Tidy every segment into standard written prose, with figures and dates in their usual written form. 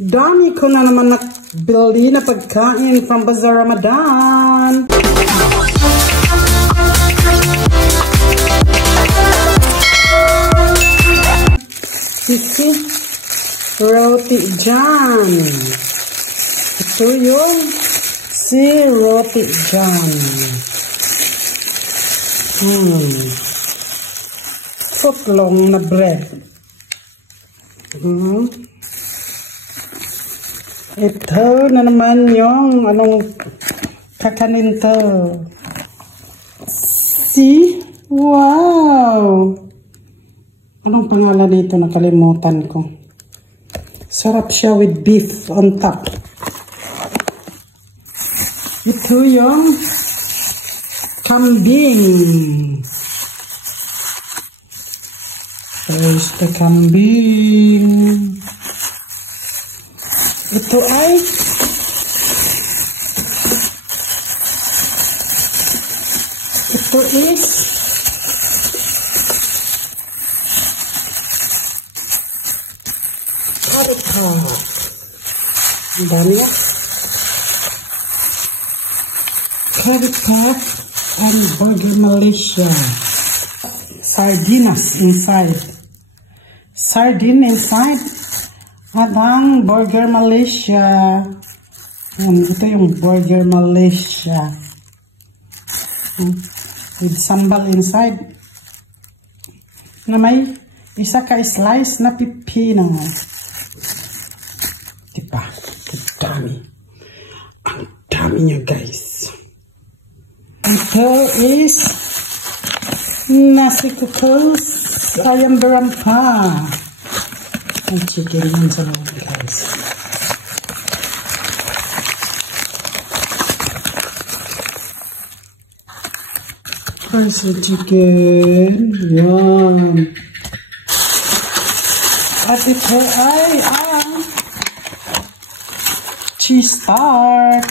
Dami ko na naman nakbili na pagkain from Bazaar Ramadan. Sisi roti John. Ito yung si roti John. Footlong na bread. Ito na naman yung anong kakanin to. See? Wow! Anong pangalan nito? Nakalimutan ko. Sarap siya with beef on top. Ito yung kambing. There's the kambing. Ito ay ito is carrot cake. Ang dami na. Carrot cake and Burger Malaysia. Sardinas inside. Sardine inside. At ang Burger Malaysia. Ito yung Burger Malaysia. With sambal inside. Na may isa ka slice na pipino. Diba? Ang dami. Ang dami niya, guys. Ito is nasi kukus ayam berempah. Ang chicken yun sa loob, guys. First the chicken. Yan. At ito ay ang cheese tart.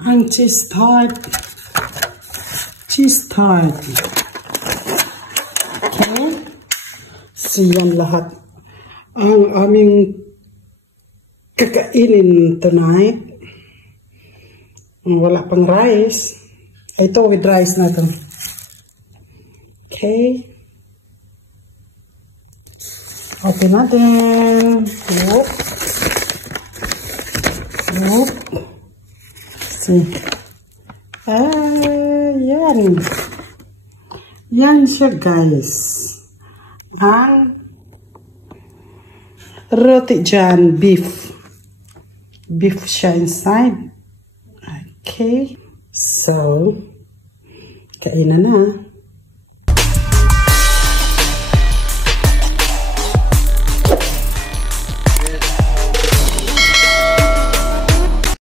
Ang cheese tart. Cheese tart. Okay. Siyan lahat ang aming kakainin tonight. Wala pang rice. Ito with rice na ito. Okay. Open natin. Whoop. Whoop. See. Yan. Yan siya, guys. Ang roti John beef. Beef siya inside. Okay. So, kainan na.